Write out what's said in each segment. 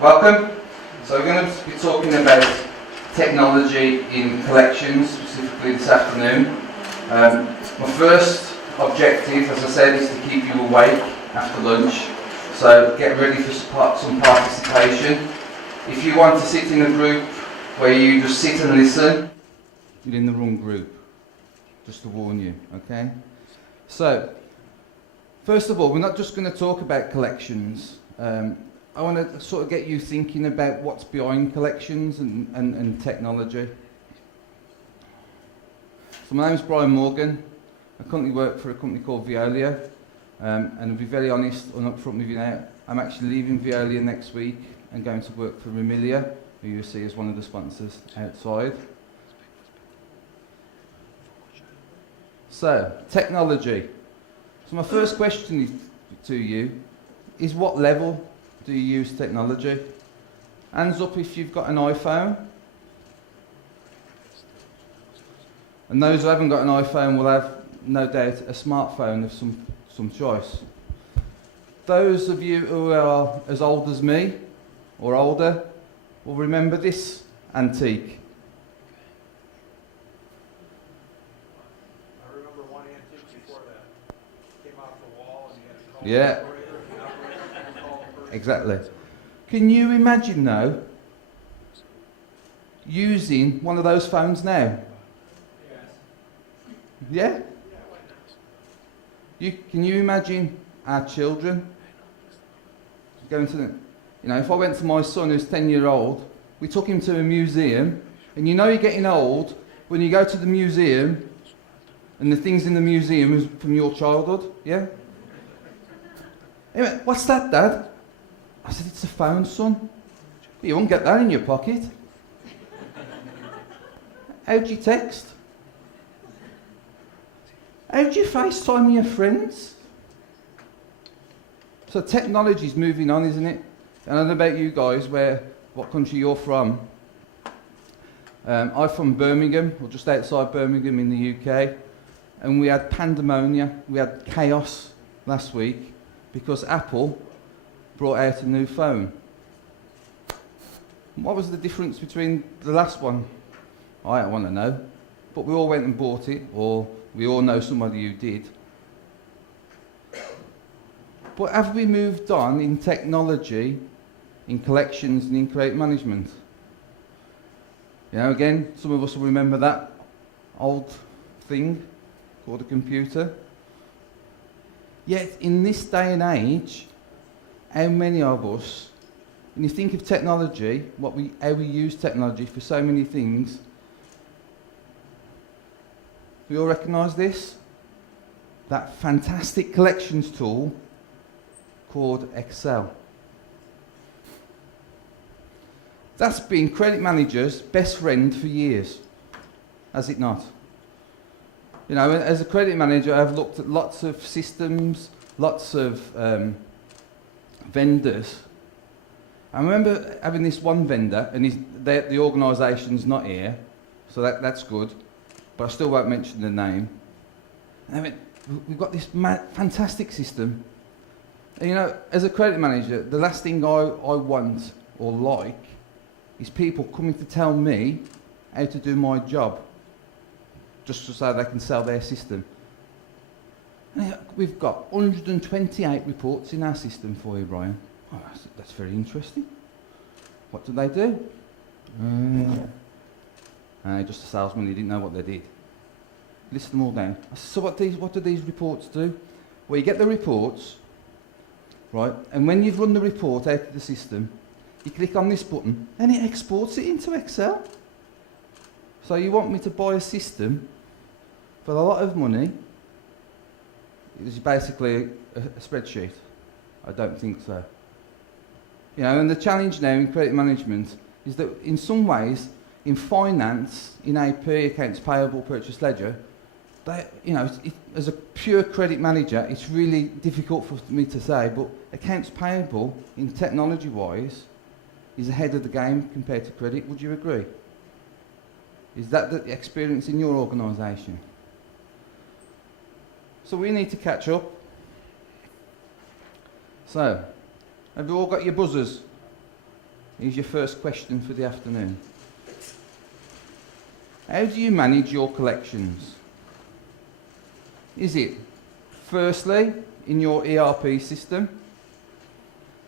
Welcome. So we're going to be talking about technology in collections, specifically this afternoon. My first objective, as I said, is to keep you awake after lunch. So get ready for some participation. If you want to sit in a group where you just sit and listen, you're in the wrong group, just to warn you, okay? So, first of all, we're not just going to talk about collections. I want to sort of get you thinking about what's behind collections and technology. So my name is Brian Morgan. I currently work for a company called Veolia. And to be very honest and upfront with you now, I'm actually leaving Veolia next week and going to work for Veolia, who you see as one of the sponsors outside. So, technology. So my first question to you is, what level do you use technology? Hands up if you've got an iPhone. And those who haven't got an iPhone will have, no doubt, a smartphone of some choice. Those of you who are as old as me, or older, will remember this antique. I remember one antique before that. Came off the wall and you had to call Yeah. the operator. The operator had to call the person. Exactly. Can you imagine though, using one of those phones now? Yes. Yeah? Can you imagine our children going to the, if I went to my son who's 10-year-old, we took him to a museum, and you're getting old when you go to the museum and the things in the museum is from your childhood, yeah? Anyway, what's that, Dad? I said, it's a phone, son. But you won't get that in your pocket. How do you text? How do you FaceTime your friends? So technology's moving on, isn't it? I don't know about you guys, what country you're from. I'm from Birmingham, or just outside Birmingham in the UK, and we had pandemonium, we had chaos last week because Apple brought out a new phone. What was the difference between the last one? I don't want to know, but we all went and bought it, or we all know somebody who did. But have we moved on in technology, in collections and in creative management? Again, some of us will remember that old thing called a computer. Yet, in this day and age, how many of us, when you think of technology, how we use technology for so many things, we all recognise this? That fantastic collections tool called Excel. That's been credit managers' best friend for years, has it not? As a credit manager, I've looked at lots of systems, lots of vendors. I remember having this one vendor, and the organisation's not here, so that's good, but I still won't mention the name. We've got this fantastic system. And as a credit manager, the last thing I want or like is people coming to tell me how to do my job, just so they can sell their system. And we've got 128 reports in our system for you, Brian. Oh, that's very interesting. What do they do? Just a salesman, he didn't know what they did. List them all down. I said, so what do these reports do? Well, you get the reports, right, and when you've run the report out of the system, you click on this button and it exports it into Excel. So you want me to buy a system for a lot of money? It's basically a spreadsheet. I don't think so. And the challenge now in credit management is that in some ways, in finance, in AP, accounts payable, purchase ledger, as a pure credit manager, it's really difficult for me to say, but accounts payable, in technology-wise, is ahead of the game compared to credit. Would you agree? Is that the experience in your organisation? So we need to catch up. So, have you all got your buzzers? Here's your first question for the afternoon. How do you manage your collections? Is it, firstly, in your ERP system?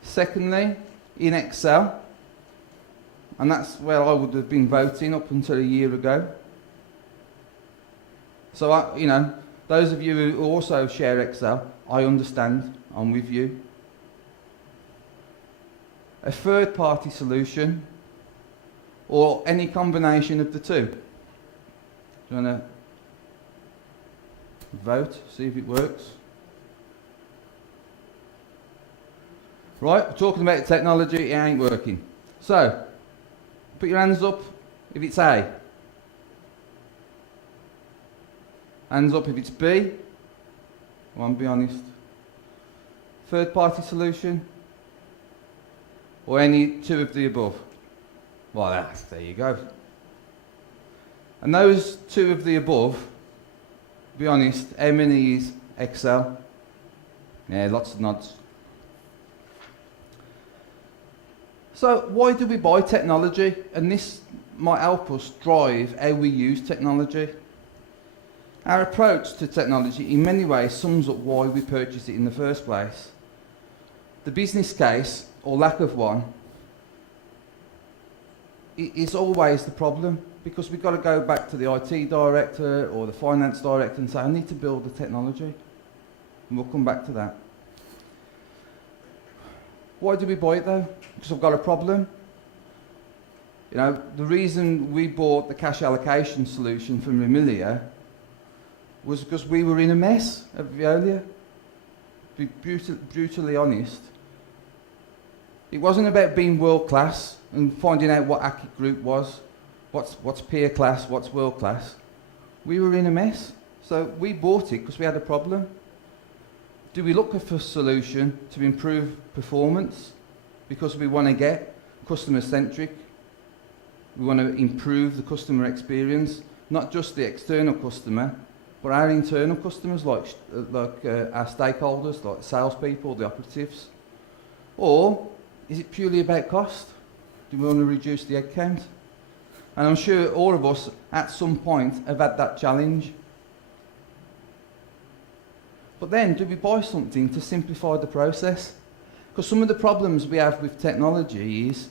Secondly, in Excel? And that's where I would have been voting up until a year ago. So, those of you who also share Excel, I understand, I'm with you. A third-party solution, or any combination of the two. Do you want to vote, see if it works? Right, we're talking about technology, it ain't working. So, put your hands up if it's A. Hands up if it's B. I want to be honest. Third party solution? Or any two of the above? Well, there you go. And those two of the above, be honest, how many is Excel? Yeah, lots of nods. So why do we buy technology? And this might help us drive how we use technology. Our approach to technology in many ways sums up why we purchase it in the first place. The business case, or lack of one, is always the problem, because we've got to go back to the IT director or the finance director and say, I need to build the technology. And we'll come back to that. Why do we buy it though? Because I've got a problem. The reason we bought the cash allocation solution from Veolia was because we were in a mess at Veolia. To be brutally honest. It wasn't about being world class and finding out what Aki Group was, what's peer class, what's world class. We were in a mess, so we bought it because we had a problem. Do we look for a solution to improve performance because we want to get customer centric? We want to improve the customer experience, not just the external customer, but our internal customers, like our stakeholders, like salespeople, the operatives? Or is it purely about cost? Do we want to reduce the headcount? And I'm sure all of us at some point have had that challenge. But then, do we buy something to simplify the process? Because some of the problems we have with technology is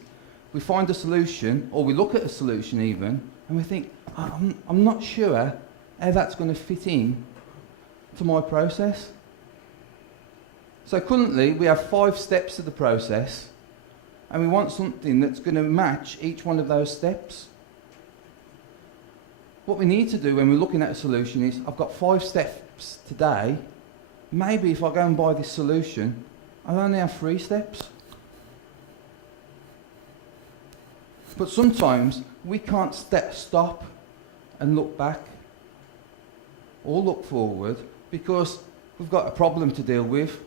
we find a solution, or we look at a solution even, and we think, I'm not sure how that's going to fit in to my process. So currently, we have 5 steps to the process, and we want something that's going to match each one of those steps. What we need to do when we're looking at a solution is, I've got 5 steps today. Maybe if I go and buy this solution, I'll only have 3 steps. But sometimes we can't stop and look back or look forward because we've got a problem to deal with,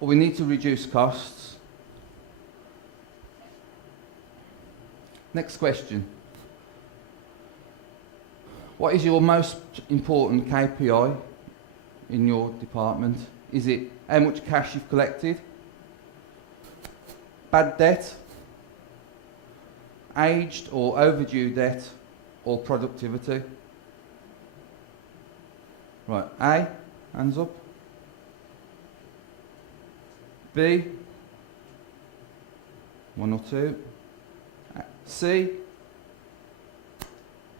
or we need to reduce costs. Next question. What is your most important KPI in your department? Is it how much cash you've collected? Bad debt? Aged or overdue debt? Or productivity? Right, A, hands up. B, 1 or 2. C,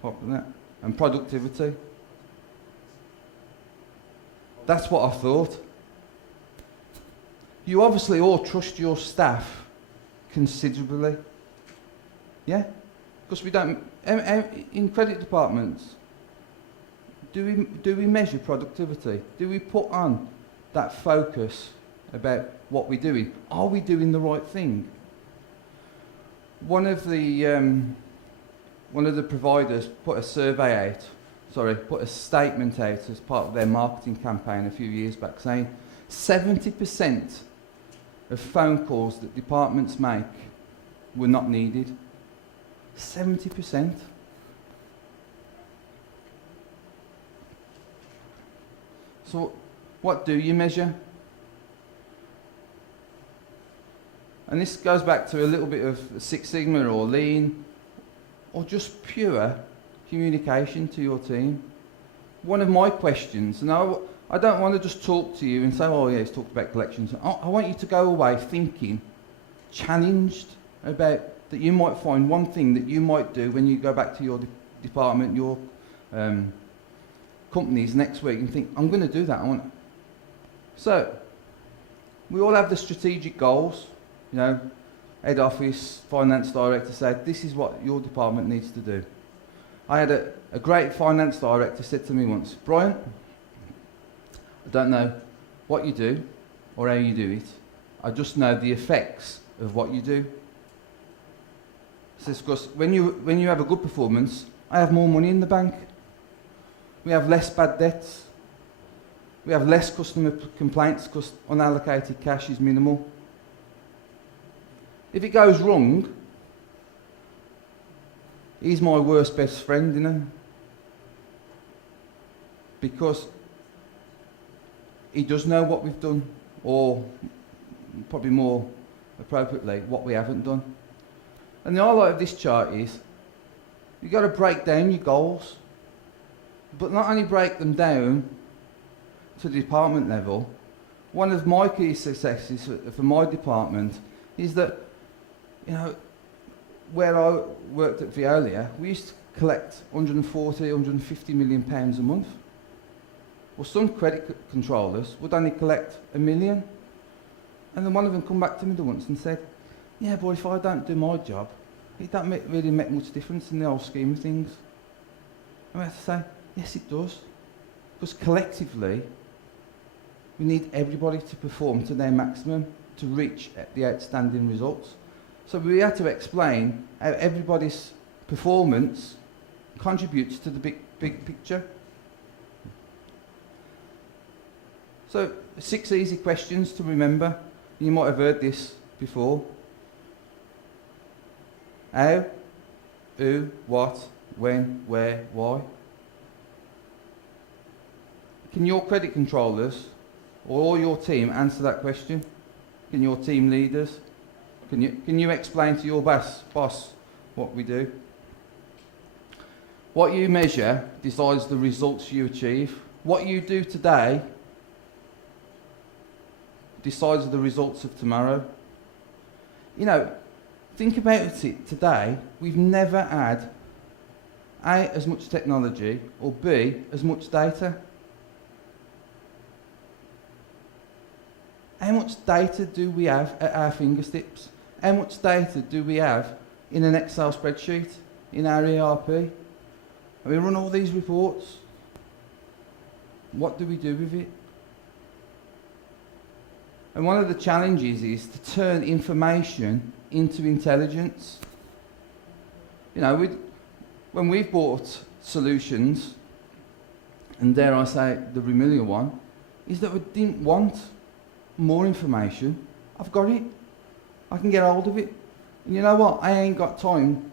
what was that? And productivity. That's what I thought. You obviously all trust your staff considerably. Yeah? Because we don't, in credit departments, do we measure productivity? Do we put on that focus about what we're doing? Are we doing the right thing? One of the providers put a statement out as part of their marketing campaign a few years back saying 70% of phone calls that departments make were not needed. 70%. So what do you measure? And this goes back to a little bit of Six Sigma or Lean, or just pure communication to your team. One of my questions, and I don't want to just talk to you and say, oh yeah, he's talked about collections. I want you to go away thinking, challenged about that you might find one thing that you might do when you go back to your department, your companies next week, and think, I'm going to do that. So, we all have the strategic goals, you know, head office, finance director said, this is what your department needs to do. I had a great finance director said to me once, Brian, I don't know what you do or how you do it. I just know the effects of what you do. He says, because when you have a good performance, I have more money in the bank. We have less bad debts. We have less customer complaints because unallocated cash is minimal. If it goes wrong, he's my worst best friend, you know, because he does know what we've done, or probably more appropriately, what we haven't done. And the highlight of this chart is, you've got to break down your goals, but not only break them down to the department level. One of my key successes for my department is that, you know, where I worked at Veolia, we used to collect 140, 150 million pounds a month. Well, some credit controllers would only collect $1 million. And then one of them come back to me once and said, yeah, but if I don't do my job, it don't really make much difference in the whole scheme of things. And I have to say, yes, it does. Because collectively, we need everybody to perform to their maximum to reach the outstanding results. So we had to explain how everybody's performance contributes to the big picture. So 6 easy questions to remember. You might have heard this before. How, who, what, when, where, why. Can your credit controllers or all your team answer that question? Can your team leaders? Can you explain to your boss what we do? What you measure decides the results you achieve. What you do today decides the results of tomorrow. You know, think about it today. We've never had A, as much technology, or B, as much data. How much data do we have at our fingertips? How much data do we have in an Excel spreadsheet, in our ERP? And we run all these reports. What do we do with it? And one of the challenges is to turn information into intelligence. You know, when we've bought solutions, and dare I say the Veolia one, is that we didn't want more information. I've got it. I can get hold of it. And you know what? I ain't got time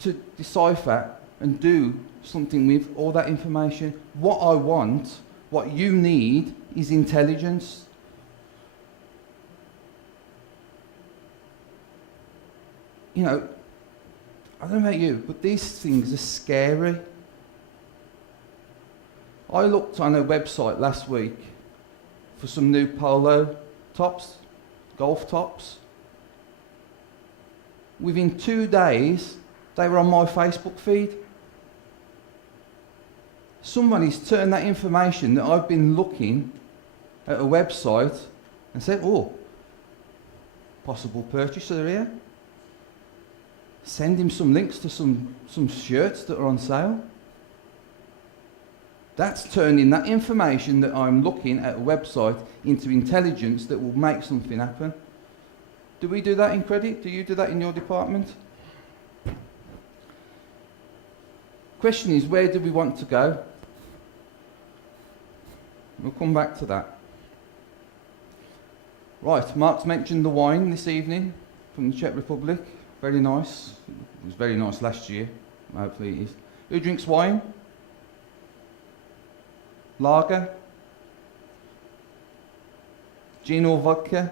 to decipher and do something with all that information. What I want, what you need, is intelligence. You know, I don't know about you, but these things are scary. I looked on a website last week for some new polo tops, golf tops. Within 2 days, they were on my Facebook feed. Somebody's turned that information that I've been looking at a website and said, oh, possible purchaser here. Send him some links to some shirts that are on sale. That's turning that information that I'm looking at a website into intelligence that will make something happen. Do we do that in credit? Do you do that in your department? Question is, where do we want to go? We'll come back to that. Right, Mark's mentioned the wine this evening from the Czech Republic. Very nice. It was very nice last year. Hopefully it is. Who drinks wine? Lager? Gin or vodka?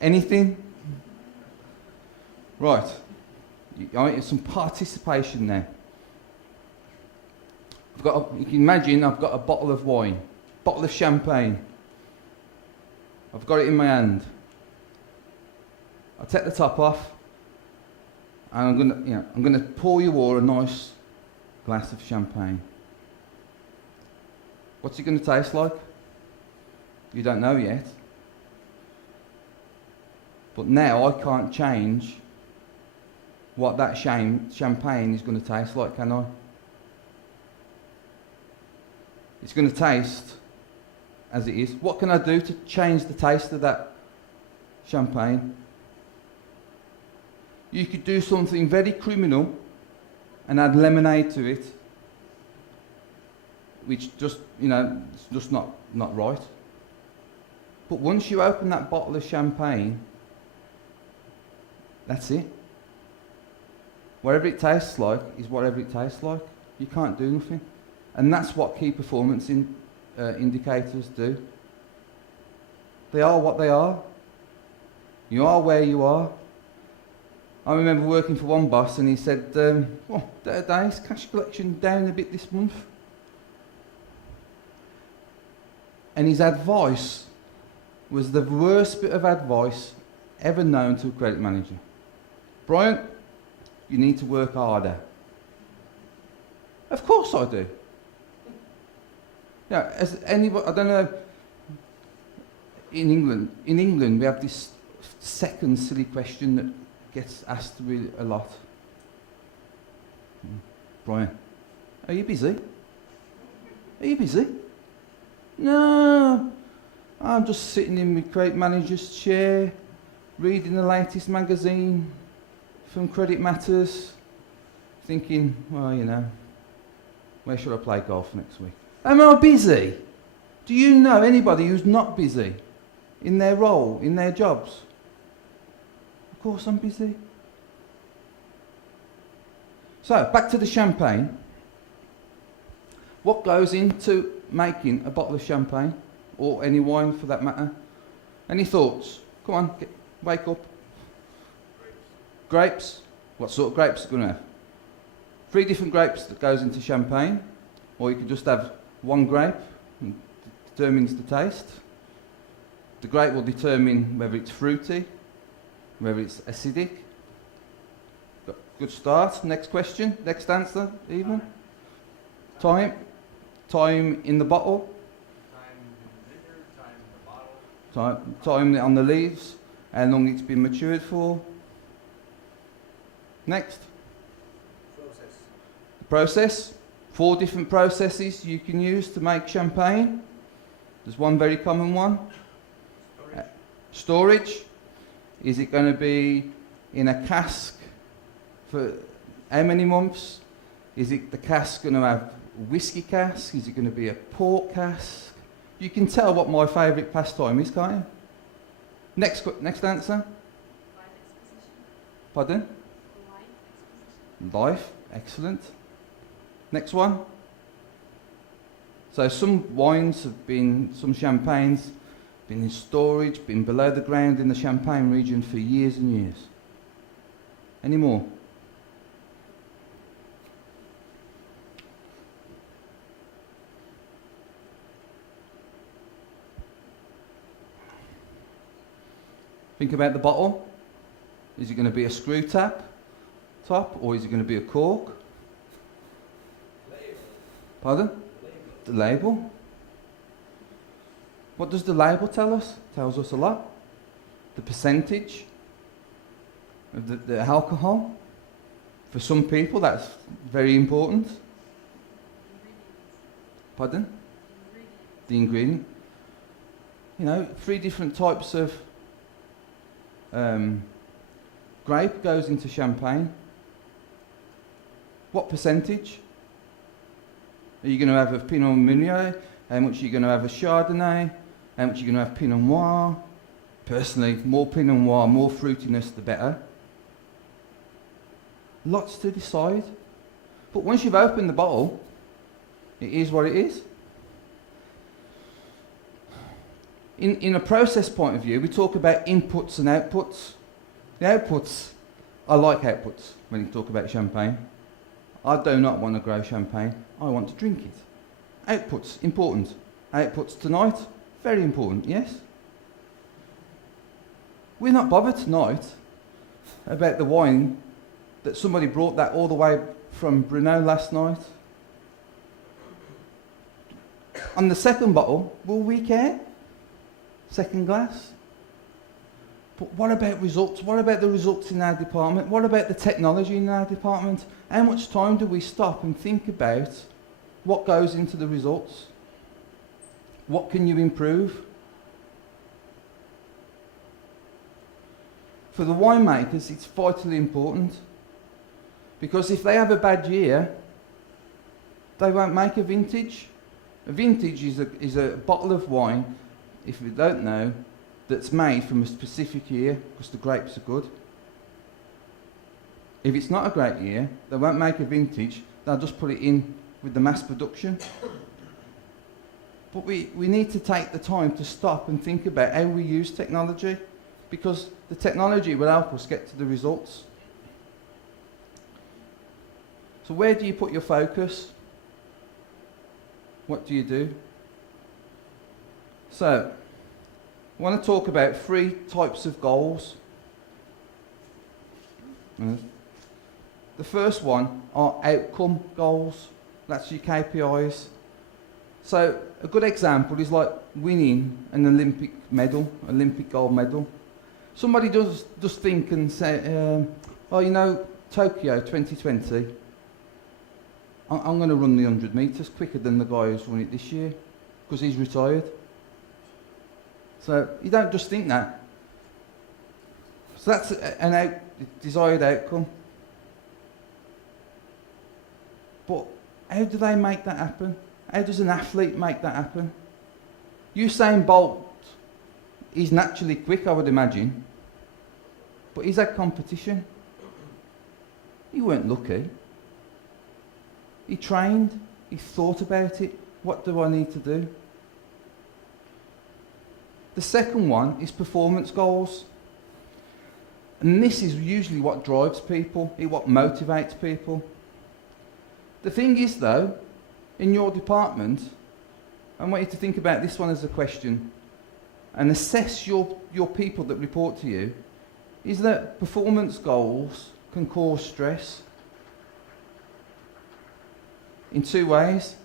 Anything? Right. I want some participation now. You can imagine I've got a bottle of wine, bottle of champagne. I've got it in my hand. I take the top off, and I'm gonna pour you all a nice glass of champagne. What's it going to taste like? You don't know yet. But now I can't change what that champagne is going to taste like, can I? It's going to taste as it is. What can I do to change the taste of that champagne? You could do something very criminal and add lemonade to it, which just, it's just not right. But once you open that bottle of champagne, that's it. Whatever it tastes like is whatever it tastes like. You can't do nothing. And that's what key performance indicators do. They are what they are. You are where you are. I remember working for one boss and he said, days cash collection down a bit this month. And his advice was the worst bit of advice ever known to a credit manager. Brian, you need to work harder. Of course I do. Yeah, as anybody, I don't know, in England we have this second silly question that gets asked really a lot. Brian, are you busy? Are you busy? No, I'm just sitting in my credit manager's chair, reading the latest magazine from Credit Matters, thinking, well, where should I play golf next week? Am I busy? Do you know anybody who's not busy in their role, in their jobs? Of course I'm busy. So, back to the champagne. What goes into making a bottle of champagne, or any wine for that matter? Any thoughts? Come on, wake up. Grapes. What sort of grapes are you going to have? 3 different grapes that goes into champagne, or you could just have 1 grape, and determines the taste. The grape will determine whether it's fruity, whether it's acidic. Good start. Next question. Next answer, even. Time. Time in the bottle. Time in the vineyard, time in the bottle. Time on the leaves. How long it's been matured for. Next. Process. 4 different processes you can use to make champagne. There's one very common one. Storage. Is it going to be in a cask for how many months? Is it the cask going to have whiskey cask? Is it going to be a port cask? You can tell what my favourite pastime is, can't you? Next answer. Life exposition. Pardon? Life exposition. Life, excellent. Next one. So some wines have been, some champagnes, been in storage, been below the ground in the Champagne region for years and years. Any more? Think about the bottle. Is it going to be a screw top, or is it going to be a cork? Label. Pardon? Label. The label. What does the label tell us? Tells us a lot. The percentage of the alcohol. For some people, that's very important. Pardon? The ingredient. 3 different types of grape goes into champagne. What percentage? Are you going to have a Pinot Meunier? How much are you going to have a Chardonnay? How much are you going to have Pinot Noir? Personally, more Pinot Noir, more fruitiness, the better. Lots to decide. But once you've opened the bottle, it is what it is. In a process point of view, we talk about inputs and outputs. The outputs I like outputs when you talk about champagne. I do not want to grow champagne. I want to drink it. Outputs, important. Outputs tonight, very important, yes? We're not bothered tonight about the wine that somebody brought that all the way from Brunei last night. On the second bottle, will we care? Second glass? But what about results? What about the results in our department? What about the technology in our department? How much time do we stop and think about what goes into the results? What can you improve? For the winemakers, it's vitally important, because if they have a bad year, they won't make a vintage. A vintage is a bottle of wine, if you don't know, that's made from a specific year because the grapes are good. If it's not a great year, they won't make a vintage, they'll just put it in with the mass production. But we need to take the time to stop and think about how we use technology, because the technology will help us get to the results. So where do you put your focus? What do you do? So, I want to talk about 3 types of goals. The first one are outcome goals. That's your KPIs. So, a good example is like winning an Olympic medal, Olympic gold medal. Somebody does think and say, oh, you know, Tokyo 2020, I'm going to run the 100 metres quicker than the guy who's run it this year, because he's retired. So you don't just think that. So that's an desired outcome. But how do they make that happen? How does an athlete make that happen? Usain Bolt is naturally quick, I would imagine, but he's had competition. He weren't lucky. He trained, he thought about it. What do I need to do? The second one is performance goals. And this is usually what drives people, what motivates people. The thing is though, in your department, I want you to think about this one as a question and assess your people that report to you, is that performance goals can cause stress in 2 ways.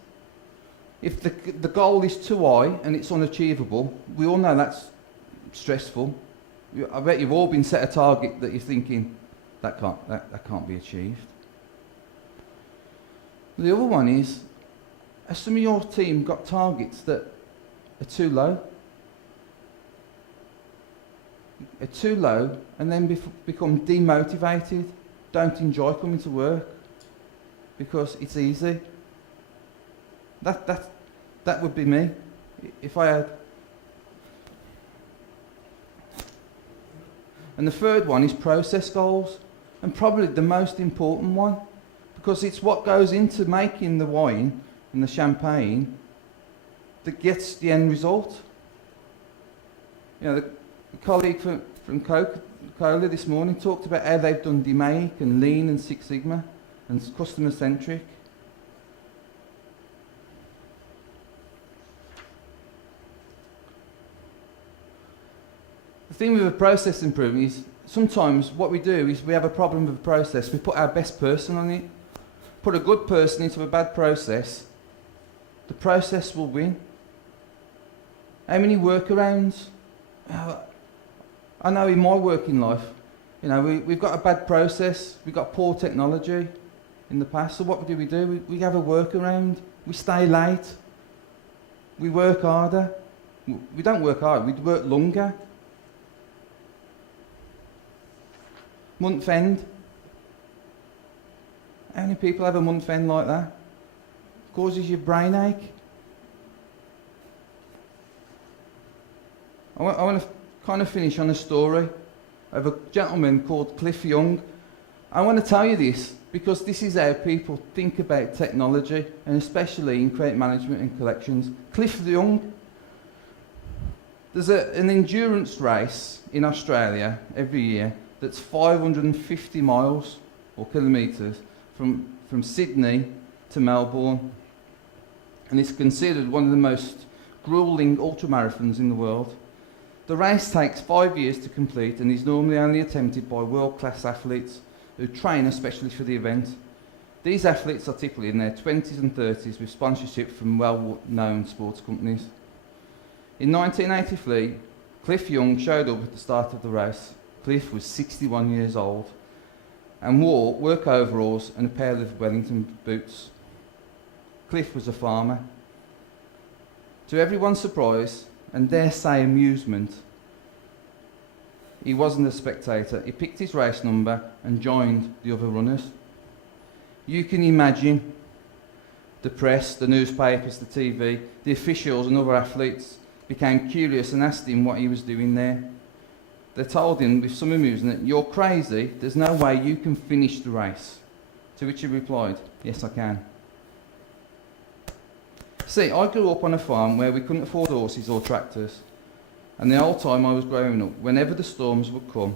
If the goal is too high and it's unachievable, we all know that's stressful. I bet you've all been set a target that you're thinking, that can't be achieved. The other one is, has some of your team got targets that are too low? Are too low and then become demotivated, don't enjoy coming to work because it's easy. That would be me if I had. And the third one is process goals, and probably the most important one, because it's what goes into making the wine and the champagne that gets the end result. You know, the colleague from Coca-Cola this morning talked about how they've done DMAIC and Lean and Six Sigma and customer-centric. The thing with a process improvement is sometimes what we do is we have a problem with a process, we put our best person on it. Put a good person into a bad process, the process will win. How many workarounds? I know in my working life, you know, we've got a bad process, we've got poor technology in the past, so what do? We have a workaround, we stay late, we work harder. We don't work hard, we work longer. Month end. How many people have a month end like that? Causes you brain ache. I want to kind of finish on a story of a gentleman called Cliff Young. I want to tell you this because this is how people think about technology, and especially in credit management and collections. Cliff Young, there's an endurance race in Australia every year that's 550 miles or kilometres from Sydney to Melbourne, and it's considered one of the most gruelling ultramarathons in the world. The race takes 5 years to complete and is normally only attempted by world-class athletes who train especially for the event. These athletes are typically in their 20s and 30s with sponsorship from well-known sports companies. In 1983, Cliff Young showed up at the start of the race. Cliff was 61 years old and wore work overalls and a pair of Wellington boots. Cliff was a farmer. To everyone's surprise, and dare say amusement, he wasn't a spectator. He picked his race number and joined the other runners. You can imagine the press, the newspapers, the TV, the officials and other athletes became curious and asked him what he was doing there. They told him with some amusement, "You're crazy, there's no way you can finish the race." To which he replied, "Yes, I can." See, I grew up on a farm where we couldn't afford horses or tractors, and the whole time I was growing up, whenever the storms would come,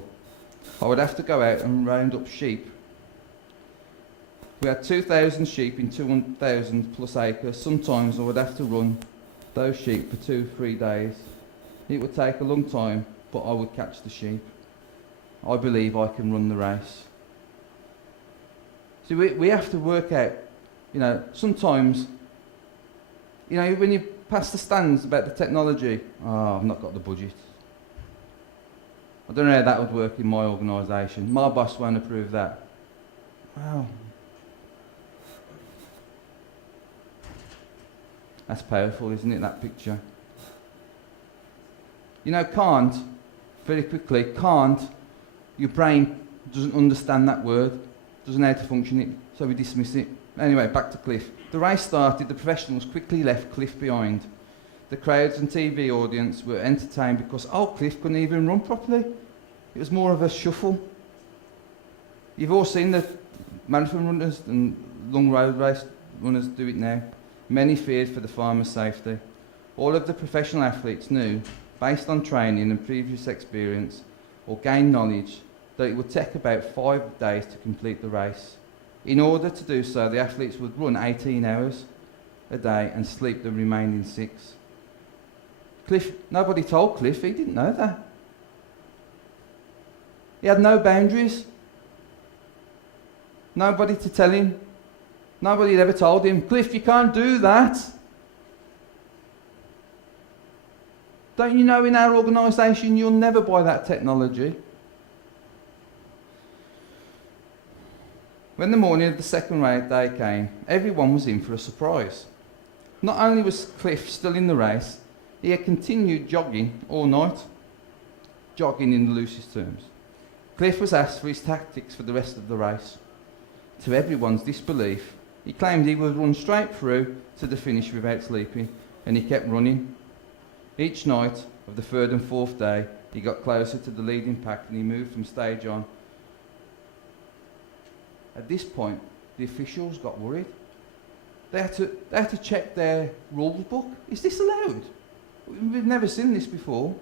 I would have to go out and round up sheep. We had 2,000 sheep in 2,000 plus acres. Sometimes I would have to run those sheep for 2-3 days. It would take a long time, but I would catch the sheep. I believe I can run the race. See, we have to work out, sometimes, when you pass the stands about the technology, I've not got the budget. I don't know how that would work in my organisation. My boss won't approve that. Wow. That's powerful, isn't it, that picture? Can't, very quickly, can't, your brain doesn't understand that word, doesn't know how to function it, so we dismiss it. Anyway, back to Cliff. The race started, the professionals quickly left Cliff behind. The crowds and TV audience were entertained because, Cliff couldn't even run properly. It was more of a shuffle. You've all seen the marathon runners and long road race runners do it now. Many feared for the farmer's safety. All of the professional athletes knew, based on training and previous experience, or gained knowledge, that it would take about 5 days to complete the race. In order to do so, the athletes would run 18 hours a day and sleep the remaining 6. Nobody told Cliff, he didn't know that. He had no boundaries. Nobody to tell him. Nobody had ever told him, "Cliff, you can't do that." Don't you know in our organisation you'll never buy that technology? When the morning of the second race day came, everyone was in for a surprise. Not only was Cliff still in the race, he had continued jogging all night. Jogging in the loosest terms. Cliff was asked for his tactics for the rest of the race. To everyone's disbelief, he claimed he would run straight through to the finish without sleeping, and he kept running. Each night of the third and fourth day, he got closer to the leading pack and he moved from stage on. At this point, the officials got worried. They had to check their rules book. Is this allowed? We've never seen this before.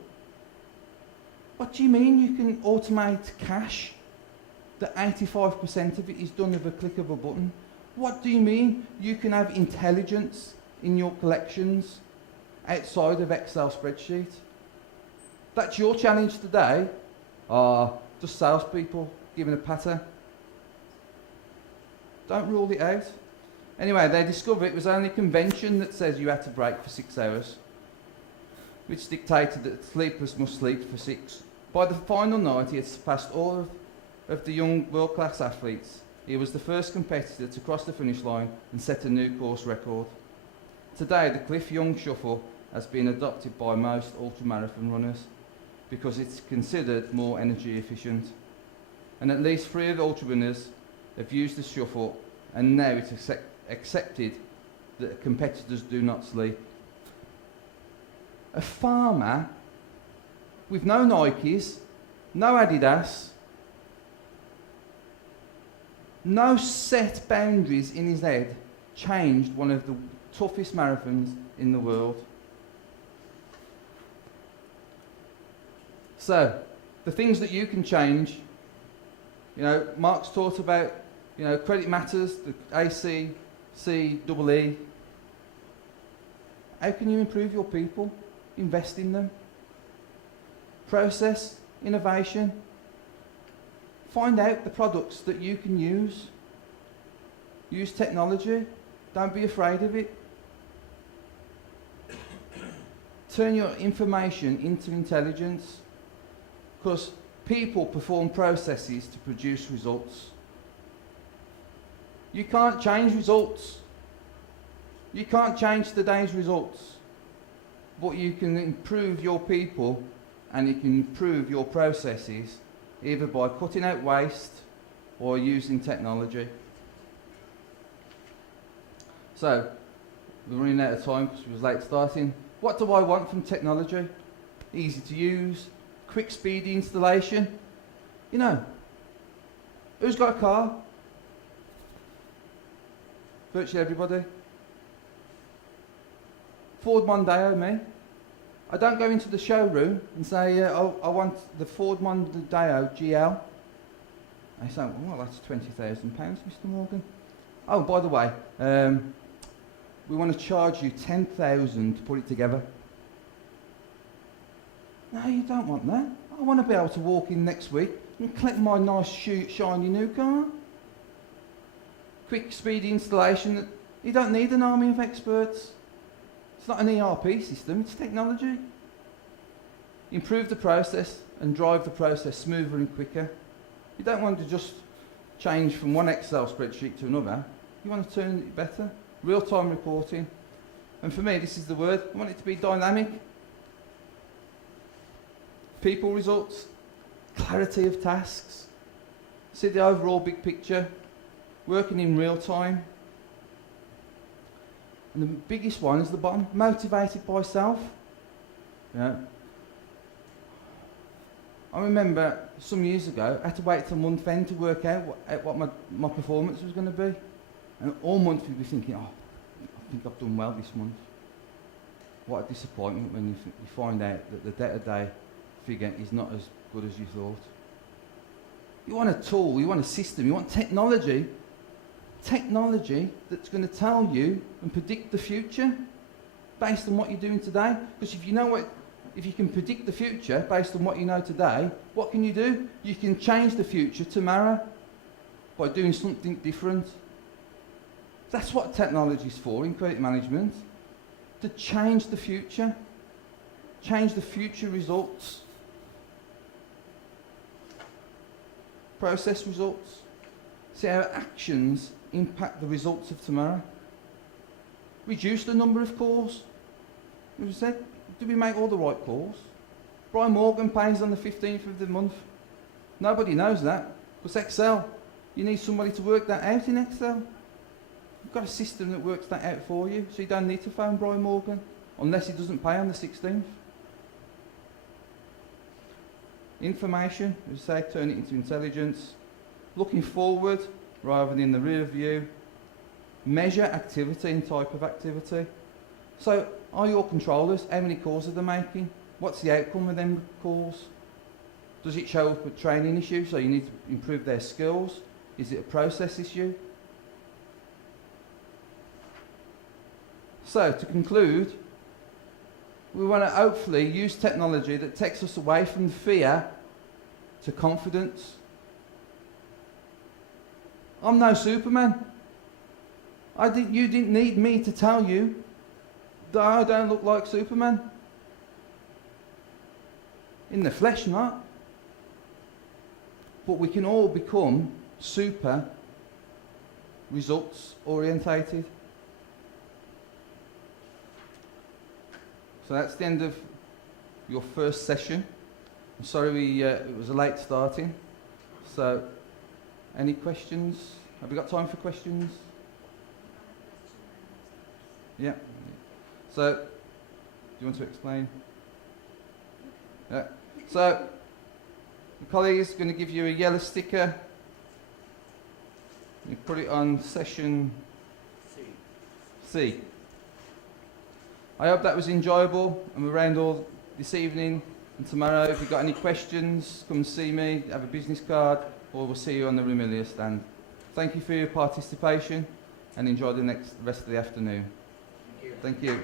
What do you mean you can automate cash? That 85% of it is done with a click of a button. What do you mean you can have intelligence in your collections outside of Excel spreadsheet? That's your challenge today. Just salespeople giving a patter. Don't rule it out. Anyway, they discovered it was only convention that says you had to break for 6 hours, which dictated that sleepers must sleep for 6. By the final night, he had surpassed all of the young world-class athletes. He was the first competitor to cross the finish line and set a new course record. Today, the Cliff Young Shuffle has been adopted by most ultramarathon runners because it's considered more energy efficient. And at least 3 of the ultra runners have used the shuffle, and now it's accepted that competitors do not sleep. A farmer with no Nikes, no Adidas, no set boundaries in his head, changed one of the toughest marathons in the world. So, the things that you can change You know, Mark's talked about, you know, credit matters, the AC, C, double E. How can you improve your people? Invest in them. Process, innovation. Find out the products that you can use. Use technology. Don't be afraid of it. Turn your information into intelligence, because people perform processes to produce results. You can't change results. You can't change today's results, but you can improve your people and you can improve your processes either by cutting out waste or using technology. So, we're running out of time because we was late starting. What do I want from technology? Easy to use, quick, speedy installation. You know, who's got a car? Virtually everybody. Ford Mondeo, me. I don't go into the showroom and say, I want the Ford Mondeo GL. I say, well, that's £20,000, Mr. Morgan. Oh, by the way, we want to charge you £10,000 to put it together. No, you don't want that. I want to be able to walk in next week and collect my nice, shiny new car. Quick, speedy installation. You don't need an army of experts. It's not an ERP system, it's technology. Improve the process and drive the process smoother and quicker. You don't want to just change from one Excel spreadsheet to another. You want to turn it better. Real-time reporting. And for me, this is the word. I want it to be dynamic. People results. Clarity of tasks. See the overall big picture. Working in real time. And the biggest one is the bottom, motivated by self. Yeah. I remember some years ago, I had to wait till month end to work out what my performance was going to be. And all month you'd be thinking, oh, I think I've done well this month. What a disappointment when you find out that the day-to-day figure is not as good as you thought. You want a tool, you want a system, you want technology that's going to tell you and predict the future based on what you're doing today. Because if you can predict the future based on what you know today, what can you do? You can change the future tomorrow by doing something different. That's what technology is for in credit management, to change the future results, process results, see how actions impact the results of tomorrow. Reduce the number of calls. As we said, do we make all the right calls? Brian Morgan pays on the 15th of the month. Nobody knows that. Because Excel, you need somebody to work that out in Excel. You've got a system that works that out for you, so you don't need to phone Brian Morgan, unless he doesn't pay on the 16th. Information, as we say, turn it into intelligence. Looking forward, rather than in the rear view. Measure activity and type of activity. So, are your controllers, how many calls are they making? What's the outcome of them calls? Does it show up a training issue, so you need to improve their skills? Is it a process issue? So, to conclude, we want to hopefully use technology that takes us away from fear to confidence. I'm no Superman. You didn't need me to tell you that I don't look like Superman. In the flesh, not. But we can all become super results orientated. So that's the end of your first session. I'm sorry it was a late starting. So, any questions? Have we got time for questions? Yeah. So, do you want to explain? Yeah. So, the colleague is going to give you a yellow sticker. You put it on session C. I hope that was enjoyable, and we're around all this evening and tomorrow. If you've got any questions, come see me, have a business card, or we'll see you on the Remulia stand. Thank you for your participation and enjoy the rest of the afternoon. Thank you.